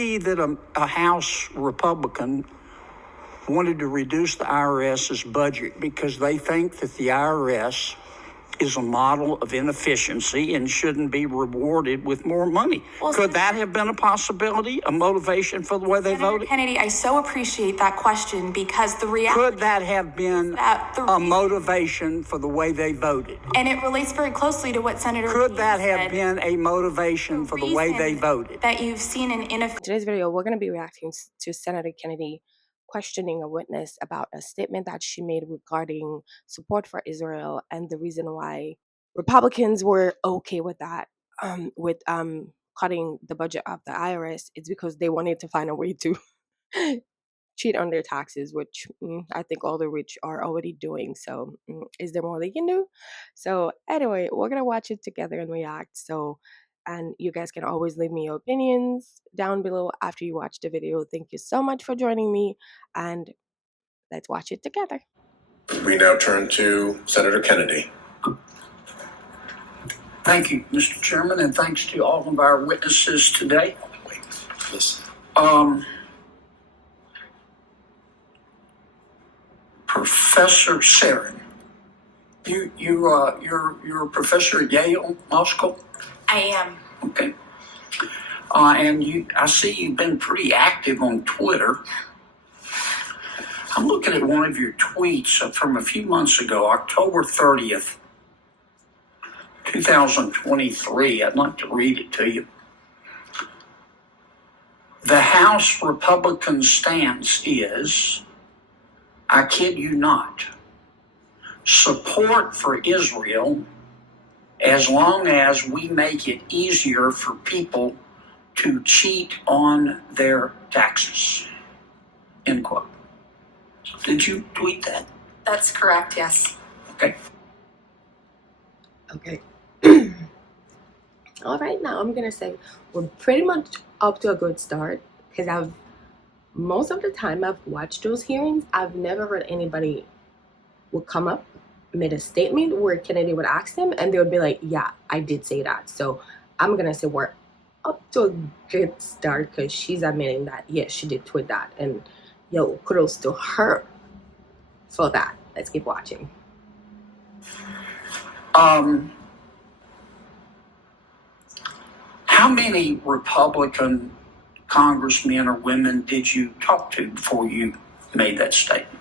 that a House Republican wanted to reduce the IRS's budget because they think that the IRS is a model of inefficiency and shouldn't be rewarded with more money. Well, could that have been a possibility, a motivation for the way they Senator voted? Kennedy, I so appreciate that question because the reality Could that have been a motivation for the way they voted? and it relates very closely to what Senator Could Reid that have said, been a motivation for the way they voted? that you've seen an In today's video, we're going to be reacting to Senator Kennedy questioning a witness about a statement that she made regarding support for Israel and the reason why Republicans were okay with that, with cutting the budget of the IRS. It's because they wanted to find a way to cheat on their taxes, which I think all the rich are already doing. So is there more they can do? So anyway, we're going to watch it together and react. And you guys can always leave me your opinions down below after you watch the video. Thank you so much for joining me, and let's watch it together. We now turn to Senator Kennedy. Thank you, Mr. Chairman, and thanks to all of our witnesses today. Wait, listen. Professor Sarin, you're a professor at Yale Law School? I am. Okay. And I see you've been pretty active on Twitter. I'm looking at one of your tweets from a few months ago, October 30th, 2023. I'd like to read it to you. The House Republican stance is, I kid you not, support for Israel as long as we make it easier for people to cheat on their taxes. End quote. Did you tweet that? That's correct, yes. Okay. Okay. All right, now I'm gonna say we're pretty much up to a good start because most of the time I've watched those hearings, I've never heard anybody would come up, made a statement where Kennedy would ask them and they would be like, yeah, I did say that. So I'm gonna say we're up to a good start because she's admitting that yes, she did tweet that, and yo, kudos to her for that. Let's keep watching. How many Republican congressmen or women did you talk to before you made that statement?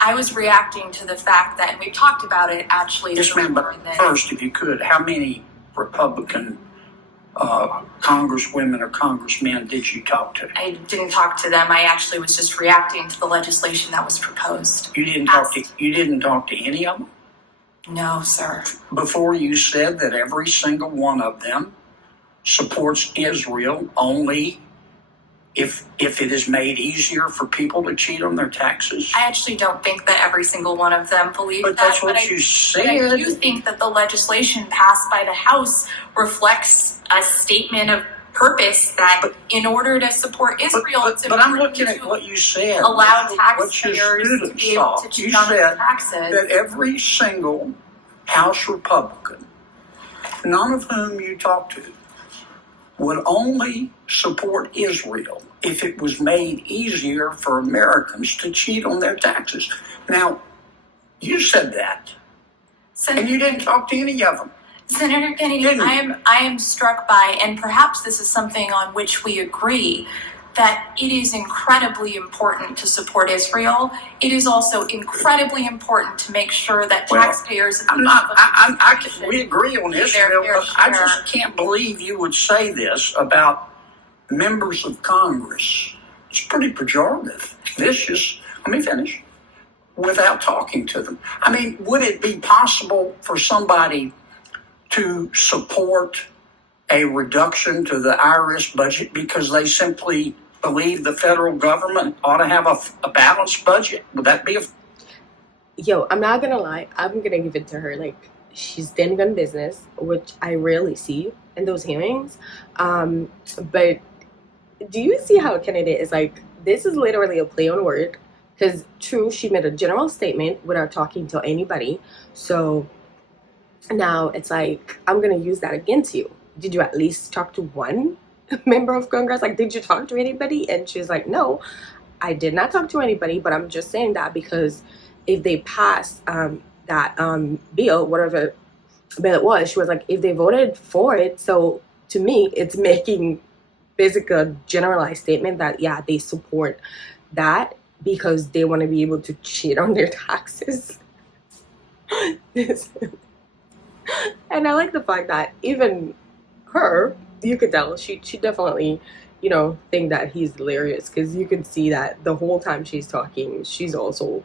I was reacting to the fact that, and we've talked about it actually. Yes, ma'am, but first, if you could, how many Republican congresswomen or congressmen did you talk to? I didn't talk to them. I actually was just reacting to the legislation that was proposed. You didn't talk to any of them? No, sir. Before you said that every single one of them supports Israel only if it is made easier for people to cheat on their taxes? I actually don't think that every single one of them believe but that. That's what you said. But I do think that the legislation passed by the House reflects a statement of purpose that in order to support Israel, it's important. But I'm looking at what you said. Allow taxpayers to be able to cheat on their taxes. You said that every single House Republican, none of whom you talked to, would only support Israel if it was made easier for Americans to cheat on their taxes. Now, you said that, and you didn't talk to any of them. Senator Kennedy, I am struck by, and perhaps this is something on which we agree, that it is incredibly important to support Israel. It is also incredibly important to make sure that taxpayers. We agree on Israel, but I just can't believe you would say this about members of Congress. It's pretty pejorative, vicious. Let me finish. Without talking to them. I mean, would it be possible for somebody to support a reduction to the IRS budget because they simply believe the federal government ought to have a balanced budget? Would that be Yo, I'm not gonna lie, I'm gonna give it to her. Like, she's standing on business, which I rarely see in those hearings. But do you see how Kennedy is like, this is literally a play on word? Because true, she made a general statement without talking to anybody. So now it's like, I'm gonna use that against you. Did you at least talk to one member of Congress, like, did you talk to anybody? And she's like, no, I did not talk to anybody, but I'm just saying that because if they pass that bill, whatever bill it was, she was like, if they voted for it, so to me, it's making basically a generalized statement that, yeah, they support that because they want to be able to cheat on their taxes. And I like the fact that even her, you could tell she definitely, you know, think that he's hilarious, because you can see that the whole time she's talking, she's also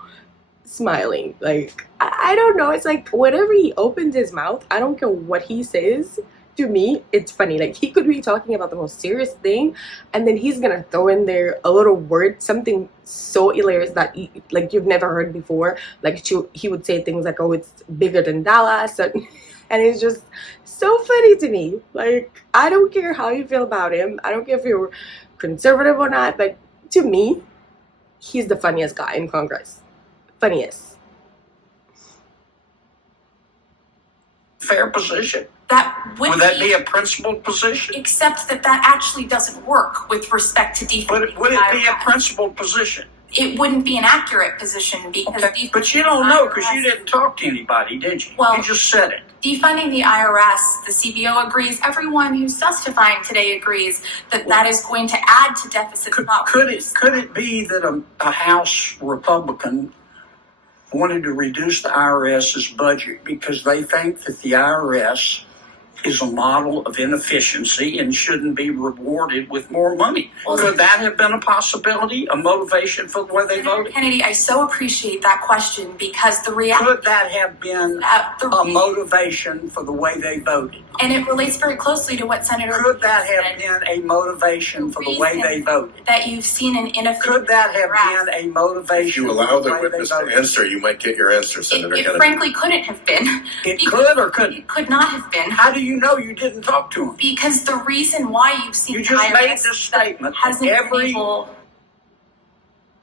smiling. Like, I don't know, it's like whenever he opens his mouth, I don't care what he says, to me it's funny. Like, he could be talking about the most serious thing and then he's gonna throw in there a little word, something so hilarious that like you've never heard before. Like, he would say things like, oh, it's bigger than Dallas, and it's just so funny to me. Like, I don't care how you feel about him, I don't care if you're conservative or not, but to me, he's the funniest guy in Congress. Funniest. Fair position. That Would that be a principled position? Except that actually doesn't work with respect to defunding. Would it be a principled position? It wouldn't be an accurate position because okay. But you don't know because you didn't talk to anybody, did you? Well, you just said it. Defunding the IRS, the CBO agrees, everyone who's testifying today agrees that is going to add to deficits. Could it be that a House Republican wanted to reduce the IRS's budget because they think that the IRS is a model of inefficiency and shouldn't be rewarded with more money? Well, could that have been a possibility, a motivation for the way they voted? Kennedy, I so appreciate that question because the reality... Could that have been a motivation for the way they voted? And it relates very closely to what Senator... Could that have been a motivation for the way they voted? That you've seen an inefficient... Could that have been a motivation? If you allow the witness to answer, you might get your answer, Senator Kennedy. It frankly couldn't have been. It could or couldn't? It could not have been. How do you know you didn't talk to him? Because the reason why you've seen... You just made this statement.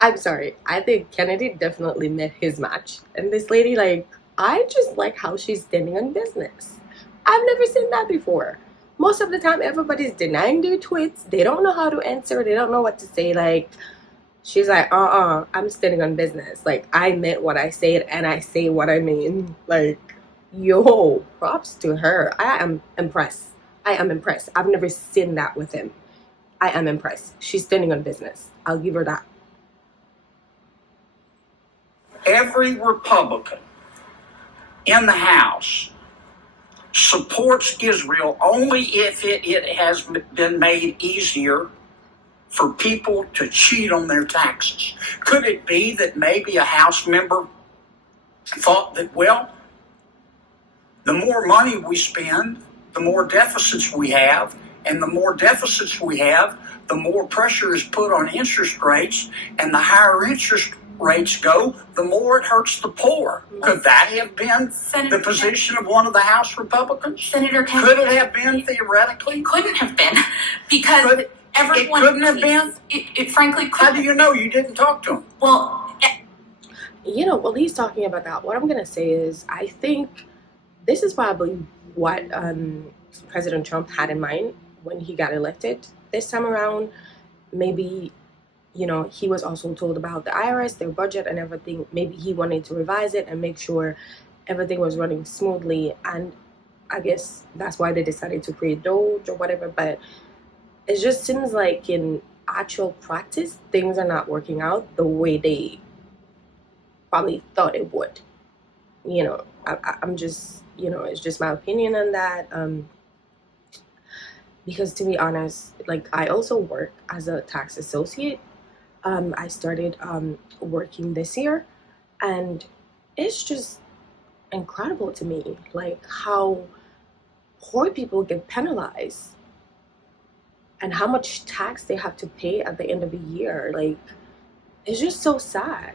I'm sorry. I think Kennedy definitely met his match. And this lady, like, I just like how she's standing on business. I've never seen that before. Most of the time, everybody's denying their tweets. They don't know how to answer. They don't know what to say. Like, she's like, I'm standing on business. Like, I meant what I said, and I say what I mean. Like, yo, props to her. I am impressed. I've never seen that with him. I am impressed. She's standing on business. I'll give her that. Every Republican in the House supports Israel only if it has been made easier for people to cheat on their taxes. Could it be that maybe a House member thought that, well, the more money we spend, the more deficits we have, and the more deficits we have, the more pressure is put on interest rates, and the higher interest rates go, the more it hurts the poor. Could that have been the position of one of the House Republicans? Senator Kennedy. Could it have been theoretically? It couldn't have been because everyone... It couldn't have been? It frankly couldn't. How do you know you didn't talk to him? Well... You know, while he's talking about that, what I'm going to say is I think this is probably what President Trump had in mind when he got elected this time around. Maybe, you know, he was also told about the IRS, their budget and everything. Maybe he wanted to revise it and make sure everything was running smoothly. And I guess that's why they decided to create Doge or whatever. But it just seems like in actual practice, things are not working out the way they probably thought it would. You know, I'm just, you know, it's just my opinion on that. Because to be honest, like, I also work as a tax associate. I started working this year, and it's just incredible to me, like, how poor people get penalized and how much tax they have to pay at the end of the year. Like, it's just so sad.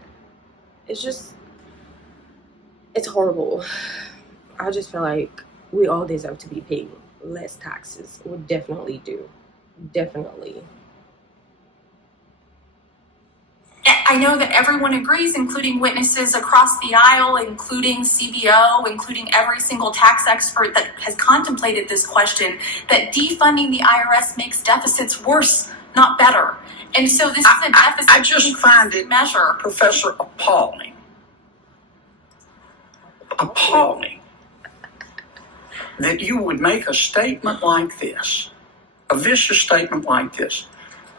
It's horrible. I just feel like we all deserve to be paying less taxes. We definitely do. Definitely. I know that everyone agrees, including witnesses across the aisle, including CBO, including every single tax expert that has contemplated this question, that defunding the IRS makes deficits worse, not better. And so this is a deficit I just find it, measure. Professor, appalling that you would make a statement like this, a vicious statement like this,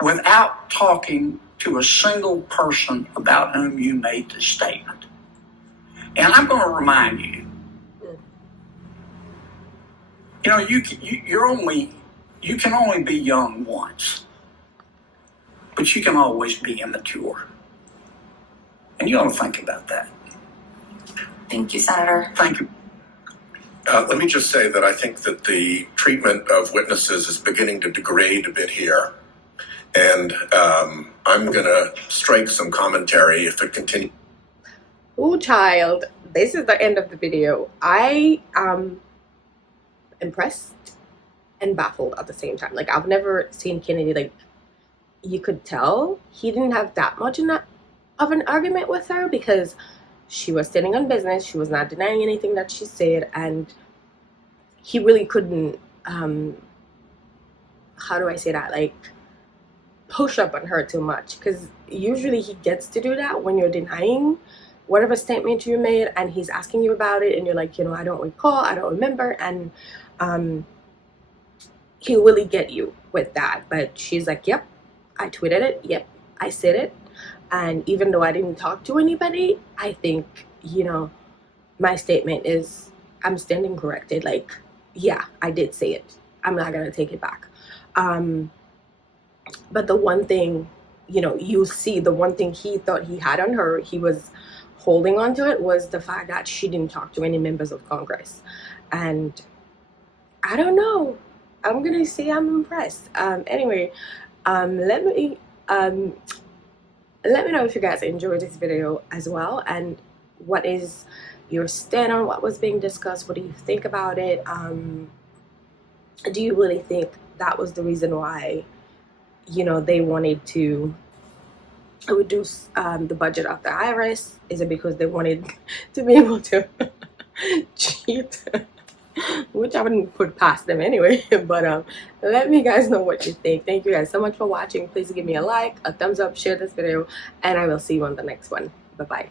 without talking to a single person about whom you made this statement. And I'm going to remind you, you know, you can only be young once, but you can always be immature. And you ought to think about that. Thank you, Senator. Thank you. Let me just say that I think that the treatment of witnesses is beginning to degrade a bit here. And I'm going to strike some commentary if it continues. Oh, child, this is the end of the video. I am impressed and baffled at the same time. Like, I've never seen Kennedy, like, you could tell he didn't have that much of an argument with her, because she was standing on business. She was not denying anything that she said, and he really couldn't, how do I say that, like, push up on her too much, because usually he gets to do that when you're denying whatever statement you made and he's asking you about it and you're like, you know, I don't recall, I don't remember, and he'll really get you with that. But she's like, yep, I tweeted it, yep, I said it, and even though I didn't talk to anybody, I think, you know, my statement is, I'm standing corrected. Like, yeah, I did say it, I'm not gonna take it back. But the one thing, you know, you see, the one thing he thought he had on her, he was holding on to it, was the fact that she didn't talk to any members of Congress. And I don't know, I'm gonna say I'm impressed. Anyway, let me know if you guys enjoyed this video as well, and what is your stand on what was being discussed. What do you think about it? Do you really think that was the reason why, you know, they wanted to reduce the budget of the IRS? Is it because they wanted to be able to cheat? Which I wouldn't put past them anyway. But let me guys know what you think. Thank you guys so much for watching. Please give me a like, a thumbs up, share this video, and I will see you on the next one. Bye bye.